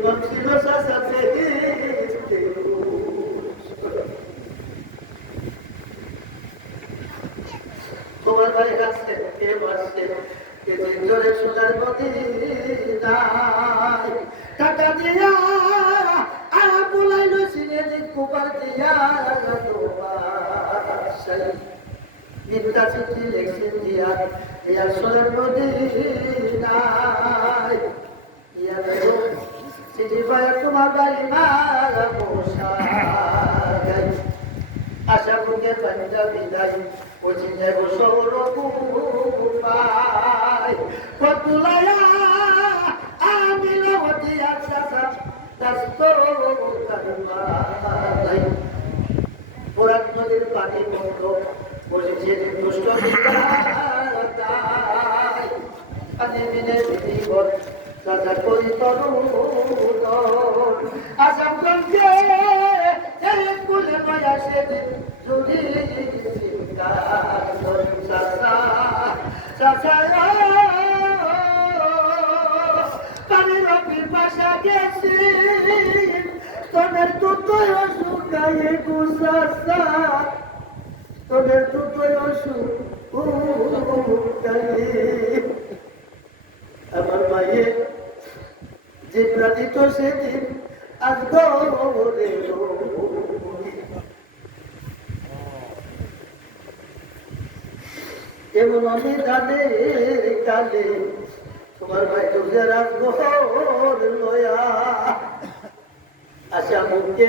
তোমার সাসা পেয়ে তোমার ভাই কাছে কে বসছে কে জোরে সোনার নদী নাই টাকা দিয়া আর বলাই লইছিলে যে কুপার দিয়া নিমটা চিঠি লেখছেন দিয়া ইয়া সোনার নদী নাই ইয়া দেখো চিঠি পায় তোমার বাড়ি মারা পোষা আশা বুকে পাঞ্জাবি যাই বুঝি যাব সৌর পাই কতুলায়া আমি লবটি আশা দাস্ত কারুমাই পুরাত নদীর পানি বন্ধ বলেছে যে দুষ্ট মিলে জীবন সাজা করি তরুণ আসাম গঞ্জে এই কুলে মায়া সেদিন জুড়ি গায়ে গুসাসা তোদের দুটোই অসুখ আমার মায়ের যে প্রাণিত সেদিন আজ গৌরে এমন আমি জানে কালে তোমার ভাই দুর্গের আজ লয়া। আশা মুখে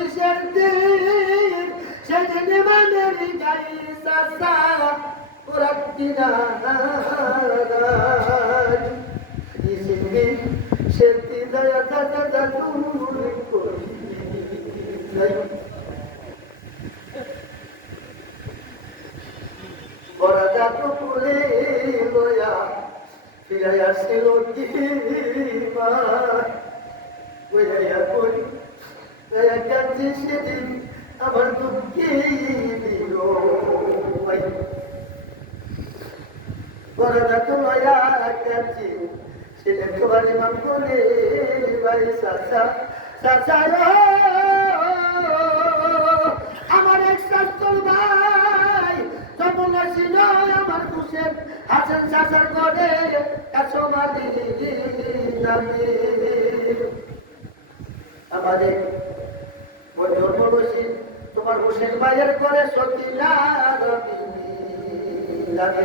বিশ্বের দিন সেদিন মানের গাই সাসা পুরাটিনা ইসিনি সেতি দয়া দাদা বড় জাতু ফুলে লয়া ফিরাই আসছিল দিমা কই আমার আমার এক শাস্ত্র ভাই যমুনা ছিল আমার কুশের হাসান করে নামে আমাদের জন্ম বসি তোমার হোসেন ভাইয়ের করে সতী লাগে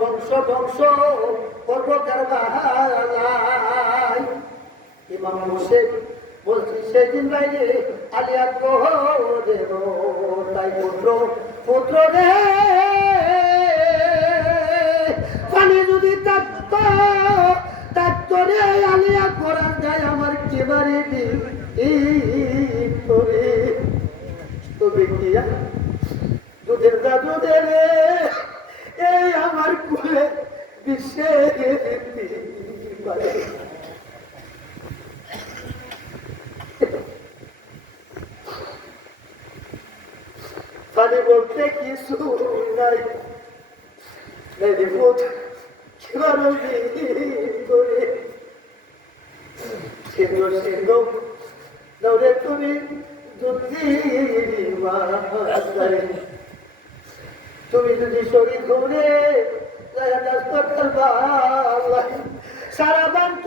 বংশ বংশ, করব কারবালাই ইমাম হোসেন বলছি, সেদিন বাইরে আলিয়া দেব তাই পুত্র পুত্র রে রে আলিয়া করা যায় আমার কেবারে করে তবে কি দুধের দাদু দেবে এই আমার কুলে বিশ্বে পানি বলতে কিছু নাই। কীভাবে করে সেন্দ্র দৌড়ে তুমি যদি শরীর ঘুরে সারা বান্ত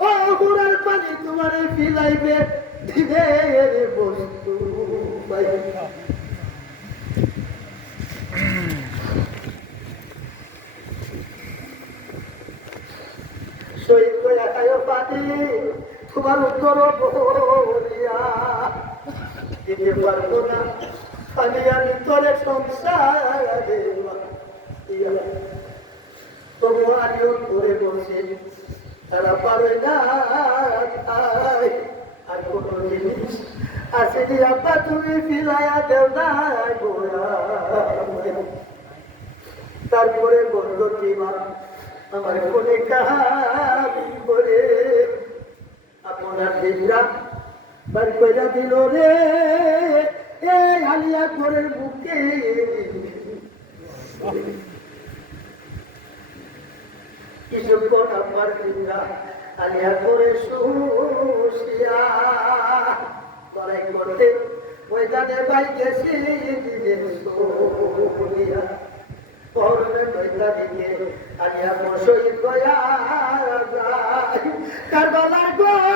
ও গুড়ার পানি তোমার ফিলাইবে দিবে বস্তু পাই শহীদ করে তোমার উত্তর দিতে পারব না। আমি তোরে সংসারে করে বসে তারা পারে না কোনো জিনিস আসেনি। আব্বা, তুমি ফিলাইয়া দেও না তারপরে বলল, কি আমার কোনে কাহাবি বলে আপনার দিনরা বার কইরা দিল রে এ আলিয়া ঘরের বুকে। কিছুক্ষণ আমার দিনরা দিনে পরনে দিকে আলিয়া বসই গয়া কারবালার গো ও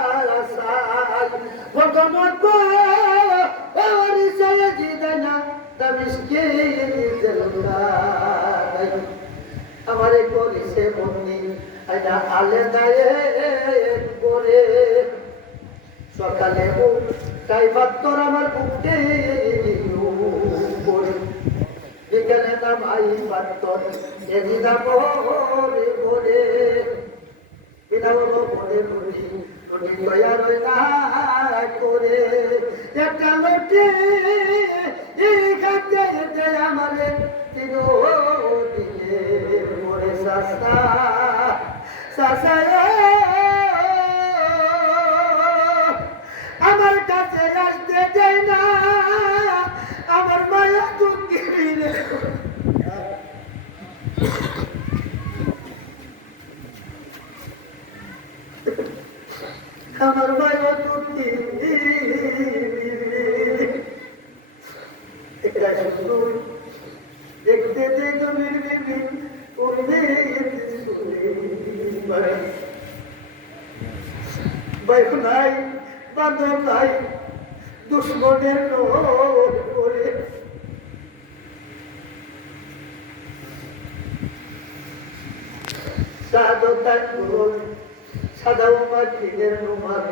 দাবি ভগবত জিদানা তামিসকে আমার করিছে বন্দি আইনা আলে দায়ে করে। সকালে তাই ভাত্তর আমার বুকে করে বিকেলে নাম আই ভাত্তর এদি দাম ভরে ভরে বিনা বলো ভরে না করে একটা লোটে এই খাদ্যে এতে আমারে দিন দিলে মরে সাসা সাসা আমার কাছে আসতে চাই না আমার মায়া দুঃখী রে আমার মায়া দুঃখী এটা শুধু দেখতে দেখতে বিবি উঠতে ভাই নাই বান্ধব নাই, দুশ্মনের করে সাধতার সাদা উমার কিনের রুমাল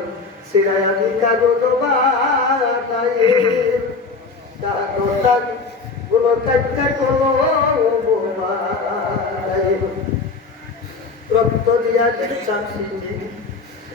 সিরায় আমি কাগজ বানাই। কাগজটা গুলো কাটতে বানাই। রক্ত দিয়া দেখছাম সিটি